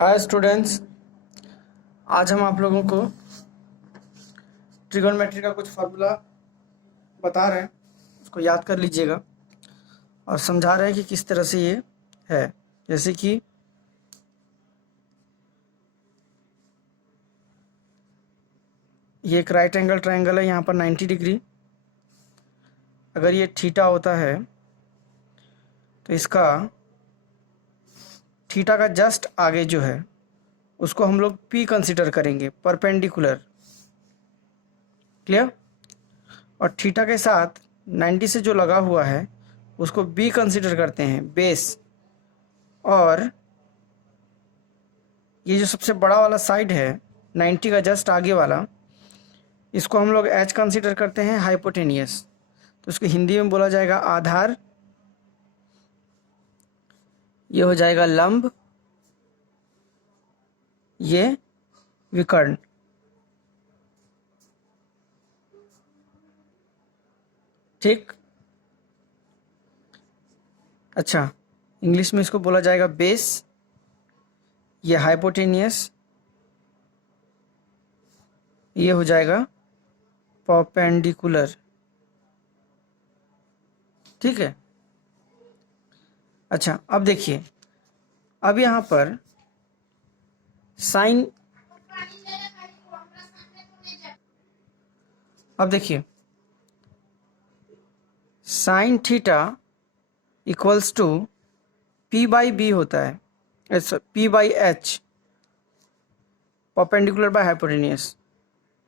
Hi students. आज हम आप लोगों को ट्रिगोनोमेट्री का कुछ फार्मूला बता रहे हैं, उसको याद कर लीजिएगा और समझा रहे हैं कि किस तरह से ये है। जैसे कि ये एक राइट एंगल ट्रायंगल है, यहाँ पर 90 डिग्री। अगर ये थीटा होता है तो इसका थीटा का जस्ट आगे जो है उसको हम लोग पी कंसिडर करेंगे, परपेंडिकुलर। क्लियर? और थीटा के साथ 90 से जो लगा हुआ है उसको बी कंसिडर करते हैं, बेस। और ये जो सबसे बड़ा वाला साइड है 90 का जस्ट आगे वाला, इसको हम लोग एच कंसिडर करते हैं, हाइपोटेनियस। तो इसको हिंदी में बोला जाएगा आधार, ये हो जाएगा लंब, ये विकर्ण। ठीक। अच्छा, इंग्लिश में इसको बोला जाएगा बेस, ये हाइपोटेनियस, ये हो जाएगा परपेंडिकुलर। ठीक है। अच्छा, अब देखिए, अब यहाँ पर साइन, अब देखिए sine theta equals to P by B होता है, P by H, perpendicular by hypotenuse.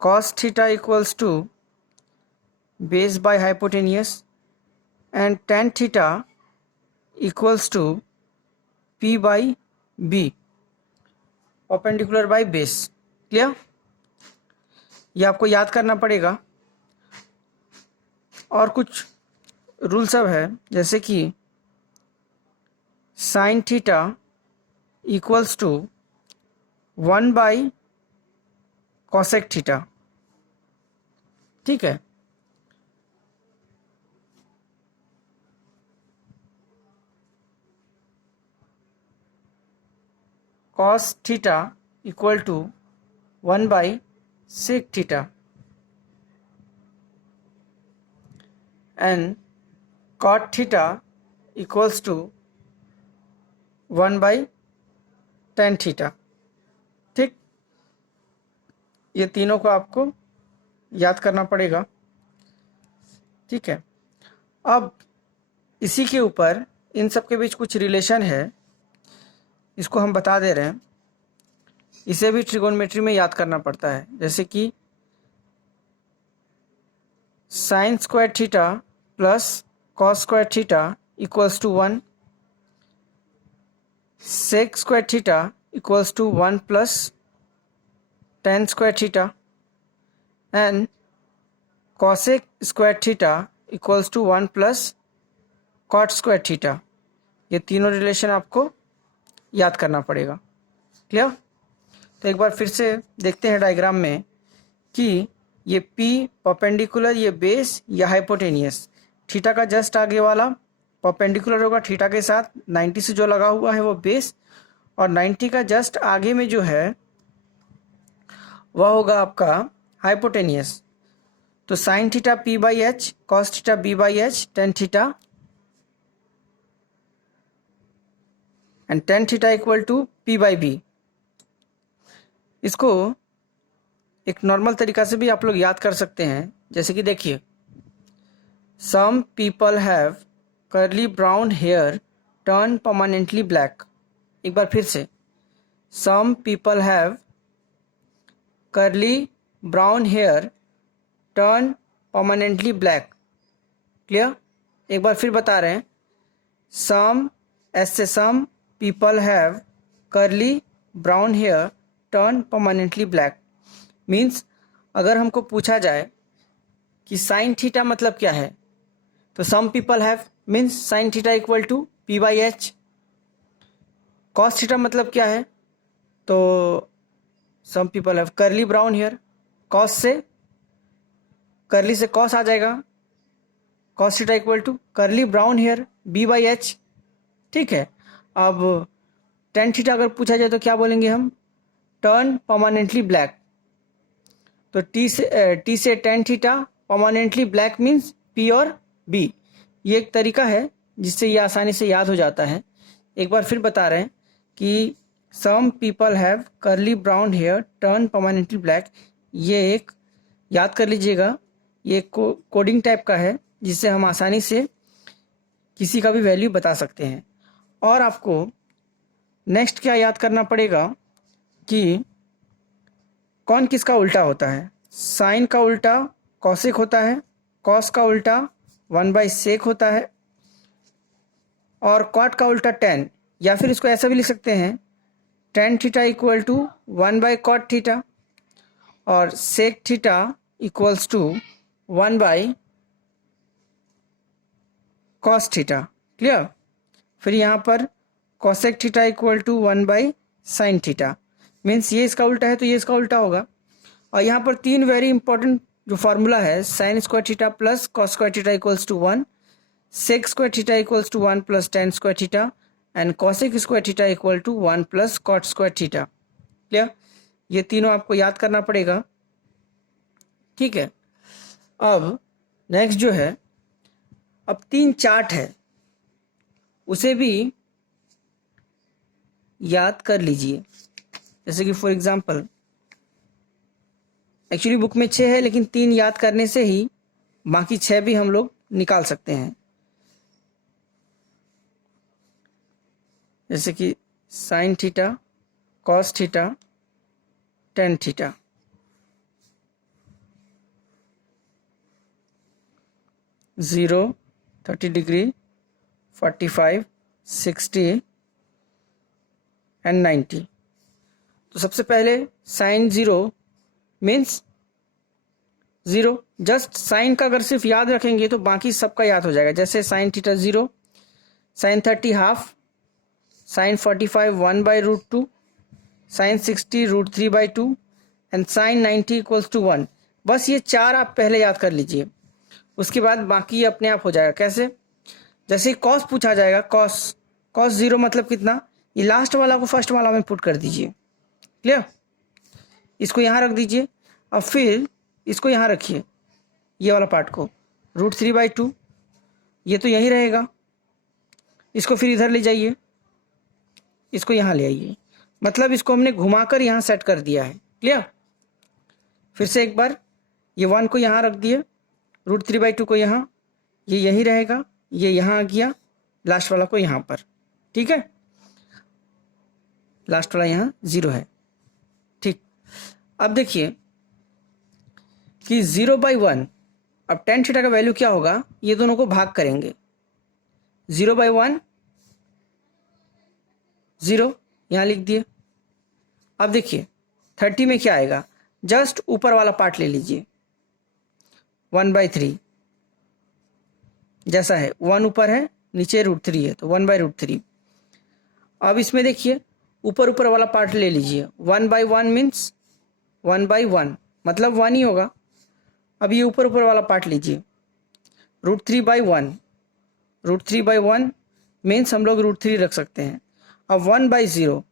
Cos theta equals to base by hypotenuse and tan theta equals to p by b, perpendicular by base। Clear? ये आपको याद करना पड़ेगा। और कुछ rule सब है, जैसे कि sine theta equals to 1 by cosec theta. ठीक है। cos theta equal to 1 by sec theta and cot theta equals to 1 by tan theta। ठीक, ये तीनों को आपको याद करना पड़ेगा। ठीक है। अब इसी के ऊपर इन सब के बीच कुछ रिलेशन है, इसको हम बता दे रहे हैं। इसे भी ट्रिगोनोमेट्री में याद करना पड़ता है। जैसे कि sine square theta plus cos square theta equals to 1, sec square theta equals to 1 plus tan square theta and cosec square theta equals to 1 plus cot square theta. ये तीनों रिलेशन आपको याद करना पड़ेगा। क्लियर? तो एक बार फिर से देखते हैं डायग्राम में कि ये P परपेंडिकुलर, ये बेस, या हाइपोटेनियस। थीटा का जस्ट आगे वाला परपेंडिकुलर होगा थीटा के साथ, 90 से जो लगा हुआ है वो बेस, और 90 का जस्ट आगे में जो है वह होगा आपका हाइपोटेनियस। तो sine theta P by H, cos theta B by H, tan theta and tan theta equal to P by B. इसको एक नॉर्मल तरीका से भी आप लोग याद कर सकते हैं। जैसे कि देखिए, some people have curly brown hair turn permanently black. एक बार फिर से, some people have curly brown hair turn permanently black. Clear? एक बार फिर बता रहे हैं, सम, ऐसे some people have curly brown hair turn permanently black. Means अगर हमको पूछा जाए कि साइन थीटा मतलब क्या है, तो some people have means sine theta equal to P by H. Cos theta मतलब क्या है, तो some people have curly brown hair, cos से, कर्ली से कॉस आ जाएगा, cos theta equal to curly brown hair B by H. ठीक है। अब टेन थीटा अगर पूछा जाए तो क्या बोलेंगे हम? Turn permanently black. तो टी से tan theta permanently black means P और बी। ये एक तरीका है जिससे ये आसानी से याद हो जाता है। एक बार फिर बता रहे हैं कि some people have curly brown hair turn permanently black. ये एक याद कर लीजिएगा, ये कोडिंग टाइप का है जिससे हम आसानी से किसी का भी वैल्यू बता सकते हैं। और आपको नेक्स्ट क्या याद करना पड़ेगा कि कौन किसका उल्टा होता है। साइन का उल्टा कॉसेक होता है, कॉस का उल्टा 1/सेक होता है, और कॉट का उल्टा टेन। या फिर इसको ऐसा भी लिख सकते हैं, टेन थीटा इक्वल टू 1/कॉट थीटा और सेक थीटा इक्वल्स टू 1/कॉस थीटा। क्लियर? फिर यहाँ पर कॉसेक थीटा इक्वल टू 1/साइन थीटा। मीन्स ये इसका उल्टा है तो ये इसका उल्टा होगा। और यहाँ पर तीन वेरी इंपॉर्टेंट जो फार्मूला है, sine square theta plus cos square theta equals to 1, sec square theta equals to 1 plus tan square theta and cosec square theta equal to 1 plus cot square theta. Clear? ये तीनों आपको याद करना पड़ेगा। ठीक है, अब नेक्स्ट जो है, अब तीन चार्ट है उसे भी याद कर लीजिए। जैसे कि फॉर एग्जांपल, एक्चुअली बुक में 6 है लेकिन 3 याद करने से ही बाकी 6 भी हम लोग निकाल सकते हैं। जैसे कि sine theta, cos theta, tan theta. Zero, 30 degree, 45, 60 and 90। तो सबसे पहले साइन 0 मीन्स 0। जस्ट साइन का अगर सिर्फ याद रखेंगे तो बाकी सबका याद हो जाएगा। जैसे sine theta 0, sine 30 half, sine 45 1/√2, sine 60 √3/2 and sine 90 equals to 1। बस ये 4 आप पहले याद कर लीजिए, उसके बाद बाकी अपने आप हो जाएगा। कैसे? जैसे कॉस पूछा जाएगा, कॉस 0 मतलब कितना, ये लास्ट वाला को फर्स्ट वाला में पुट कर दीजिए। क्लियर? इसको यहाँ रख दीजिए और फिर इसको यहाँ रखिए, ये वाला पार्ट को √3/2, ये तो यहीं रहेगा। इसको फिर इधर ले जाइए, इसको यहाँ ले आइए, मतलब इसको हमने घुमाकर यहाँ सेट कर दिया है। क्लियर? फिर से एक बार, ये 1 को यहाँ रख दिए, √3/2 को यहाँ, ये यहीं रहेगा, ये यहाँ आ गया, लास्ट वाला को यहाँ पर। ठीक है, लास्ट वाला यहाँ 0 है। ठीक, अब देखिए कि 0/1, अब टेन थीटा का वैल्यू क्या होगा, ये दोनों को भाग करेंगे। 0/1 0 यहाँ लिख दिए। अब देखिए 30 में क्या आएगा, जस्ट ऊपर वाला पार्ट ले लीजिए, 1/3 जैसा है, 1 ऊपर है नीचे √3 है तो 1/√3। अब इसमें देखिए ऊपर ऊपर वाला पार्ट ले लीजिए, 1/1 मीन्स 1/1 मतलब 1 ही होगा। अब ये ऊपर ऊपर वाला पार्ट लीजिए, √3/1, √3/1 मीन्स हम लोग √3 रख सकते हैं। अब 1/0,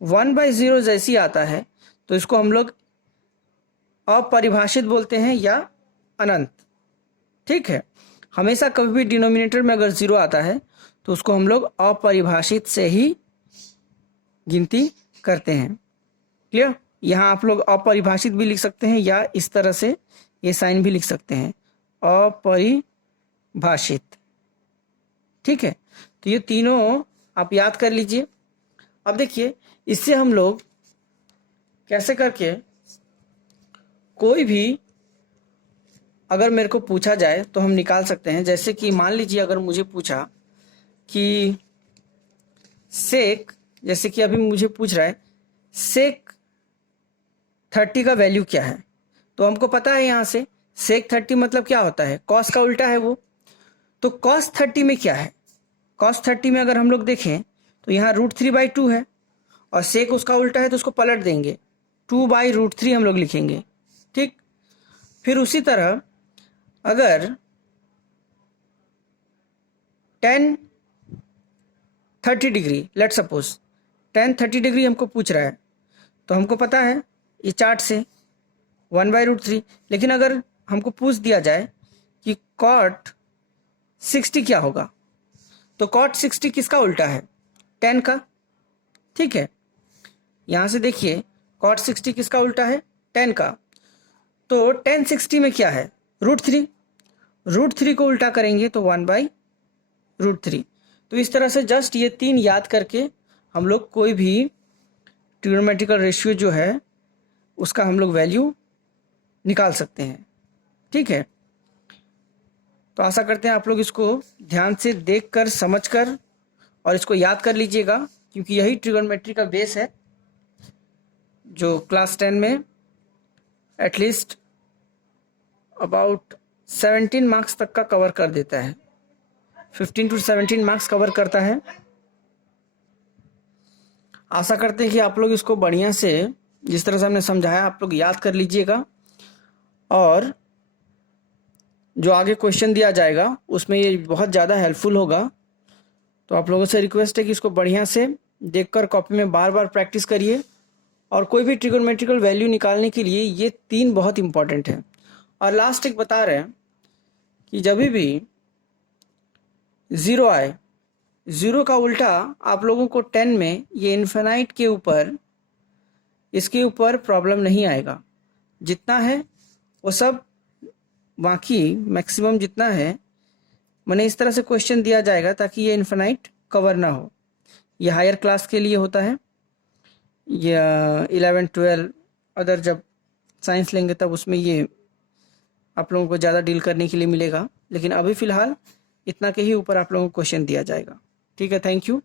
1/0 जैसी आता है तो इसको हम लोग अपरिभाषित बोलते हैं या अनंत। ठीक है, हमेशा कभी भी डिनोमिनेटर में अगर 0 आता है तो उसको हम लोग अपरिभाषित से ही गिनती करते हैं। क्लियर? यहाँ आप लोग अपरिभाषित भी लिख सकते हैं या इस तरह से ये साइन भी लिख सकते हैं, अपरिभाषित। ठीक है, तो ये तीनों आप याद कर लीजिए। अब देखिए इससे हम लोग कैसे करके कोई भी अगर मेरे को पूछा जाए तो हम निकाल सकते हैं। जैसे कि मान लीजिए अगर मुझे पूछा कि सेक, जैसे कि अभी मुझे पूछ रहा है सेक 30 का वैल्यू क्या है, तो हमको पता है यहाँ से सेक 30 मतलब क्या होता है, कॉस का उल्टा है वो। तो कॉस 30 में क्या है, कॉस 30 में अगर हम लोग देखें तो यहाँ √3/2 है और सेक उसका उल्टा है तो उसको पलट देंगे, 2/√3 हम लोग लिखेंगे। ठीक, फिर उसी तरह अगर tan 30 degree let suppose tan 30 degree हमको पूछ रहा है, तो हमको पता है ये चार्ट से 1/√3। लेकिन अगर हमको पूछ दिया जाए कि cot 60 क्या होगा, तो cot 60 किसका उल्टा है? tan का। ठीक है, यहाँ से देखिए cot 60 किसका उल्टा है? tan का। तो tan 60 में क्या है? √3। √3 को उल्टा करेंगे तो 1/√3। तो इस तरह से जस्ट ये 3 याद करके हम लोग कोई भी ट्रिग्नोमेट्रिकल रेशियो जो है उसका हम लोग वैल्यू निकाल सकते हैं। ठीक है, तो आशा करते हैं आप लोग इसको ध्यान से देखकर समझकर और इसको याद कर लीजिएगा, क्योंकि यही ट्रिग्नोमेट्री का बेस है जो क्लास 10 में एटलीस्ट अबाउट 17 मार्क्स तक का कवर कर देता है। 15 to 17 मार्क्स कवर करता है। आशा करते हैं कि आप लोग इसको बढ़िया से, जिस तरह से हमने समझाया, आप लोग याद कर लीजिएगा और जो आगे क्वेश्चन दिया जाएगा उसमें ये बहुत ज़्यादा हेल्पफुल होगा। तो आप लोगों से रिक्वेस्ट है कि इसको बढ़िया से देखकर कॉपी में बार बार प्रैक्टिस करिए। और कोई भी ट्रिग्नोमेट्रिकल वैल्यू निकालने के लिए ये 3 बहुत इंपॉर्टेंट है। और लास्ट एक बता रहे हैं कि जब भी 0 आए, 0 का उल्टा आप लोगों को 10 में ये इन्फिनाइट के ऊपर, इसके ऊपर प्रॉब्लम नहीं आएगा। जितना है वो सब, बाकी मैक्सिमम जितना है, मैंने इस तरह से क्वेश्चन दिया जाएगा ताकि ये इन्फिनाइट कवर ना हो। ये हायर क्लास के लिए होता है, या 11 12 अदर जब साइंस लेंगे तब उसमें ये आप लोगों को ज़्यादा डील करने के लिए मिलेगा। लेकिन अभी फ़िलहाल इतना के ही ऊपर आप लोगों को क्वेश्चन दिया जाएगा। ठीक है, थैंक यू।